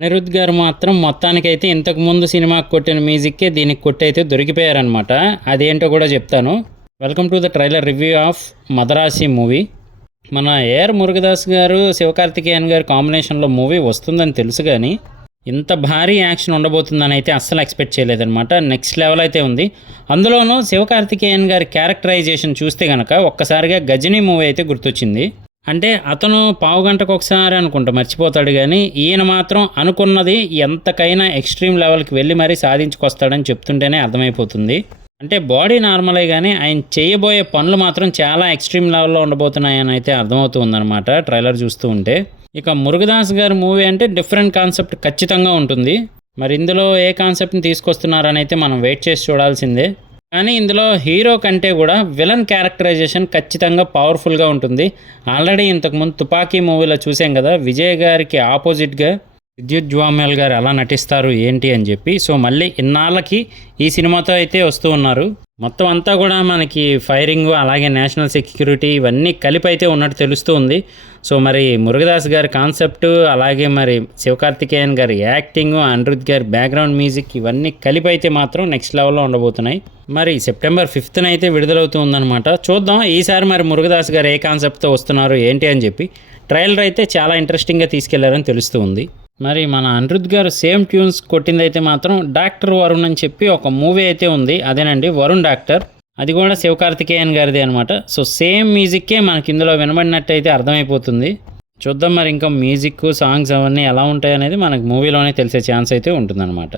నిరుద్ గారు మాత్రం మొత్తానికైతే ఇంతకు ముందు సినిమాకి కొట్టిన మ్యూజిక్కే దీనికి కొట్టయితే దొరికిపోయారనమాట అదేంటో కూడా చెప్తాను. Welcome to the trailer review of Madharaasi movie. మన ఏఆర్ మురుగదాస్ గారు శివకార్తికేయన్ గారు కాంబినేషన్లో మూవీ వస్తుందని తెలుసు కానీ ఇంత భారీ యాక్షన్ ఉండబోతుందని అయితే అస్సలు ఎక్స్పెక్ట్ చేయలేదన్నమాట. నెక్స్ట్ లెవెల్ అయితే ఉంది. అందులోనూ శివకార్తికేయన్ గారి క్యారెక్టరైజేషన్ చూస్తే కనుక ఒక్కసారిగా గజనీ మూవీ అయితే గుర్తొచ్చింది. అంటే అతను పావు గంటకు ఒకసారి అనుకుంటా మర్చిపోతాడు కానీ ఈయన మాత్రం అనుకున్నది ఎంతకైనా ఎక్స్ట్రీమ్ లెవెల్కి వెళ్ళి మరీ సాధించుకొస్తాడని చెప్తుంటేనే అర్థమైపోతుంది. అంటే బాడీ నార్మలే కానీ ఆయన చేయబోయే పనులు మాత్రం చాలా ఎక్స్ట్రీమ్ లెవెల్లో ఉండబోతున్నాయని అయితే అర్థమవుతుందనమాట ట్రైలర్ చూస్తూ ఉంటే. ఇక మురుగదాస్ గారి మూవీ అంటే డిఫరెంట్ కాన్సెప్ట్ ఖచ్చితంగా ఉంటుంది. మరి ఇందులో ఏ కాన్సెప్ట్ని తీసుకొస్తున్నారని అయితే మనం వెయిట్ చేసి చూడాల్సిందే. కానీ ఇందులో హీరో కంటే కూడా విలన్ క్యారెక్టరైజేషన్ ఖచ్చితంగా పవర్ఫుల్గా ఉంటుంది. ఆల్రెడీ ఇంతకుముందు తుపాకీ మూవీలో చూసాం కదా విజయ్ గారికి ఆపోజిట్గా విద్యుత్ జ్వామ్యాల్ గారు ఎలా నటిస్తారు ఏంటి అని చెప్పి సో మళ్ళీ ఇన్నాళ్ళకి ఈ సినిమాతో అయితే వస్తూ ఉన్నారు. మొత్తం అంతా కూడా మనకి ఫైరింగ్ అలాగే నేషనల్ సెక్యూరిటీ ఇవన్నీ కలిపి అయితే ఉన్నట్టు తెలుస్తూ ఉంది. సో మరి మురుగదాస్ గారి కాన్సెప్ట్ అలాగే మరి శివకార్తికేయన్ గారి యాక్టింగ్ అనిరుద్ గారి బ్యాక్గ్రౌండ్ మ్యూజిక్ ఇవన్నీ కలిపి అయితే మాత్రం నెక్స్ట్ లెవెల్లో ఉండబోతున్నాయి. మరి సెప్టెంబర్ ఫిఫ్త్న అయితే విడుదలవుతూ ఉందన్నమాట. చూద్దాం ఈసారి మరి మురుగదాస్ గారు ఏ కాన్సెప్ట్తో వస్తున్నారు ఏంటి అని చెప్పి. ట్రైలర్ అయితే చాలా ఇంట్రెస్టింగ్గా తీసుకెళ్ళారని తెలుస్తూ ఉంది. మరి మన అనిరుద్ గారు సేమ్ ట్యూన్స్ కొట్టిందైతే మాత్రం డాక్టర్ వరుణ్ అని చెప్పి ఒక మూవీ అయితే ఉంది. అదేనండి వరుణ్ డాక్టర్. అది కూడా శివకార్తికేయన్ గారిది అనమాట సో సేమ్ మ్యూజిక్కే మనకి ఇందులో వినబడినట్టు అయితే అర్థమైపోతుంది. చూద్దాం మరి ఇంకా మ్యూజిక్ సాంగ్స్ అవన్నీ ఎలా ఉంటాయనేది మనకు మూవీలోనే తెలిసే ఛాన్స్ అయితే ఉంటుందన్నమాట.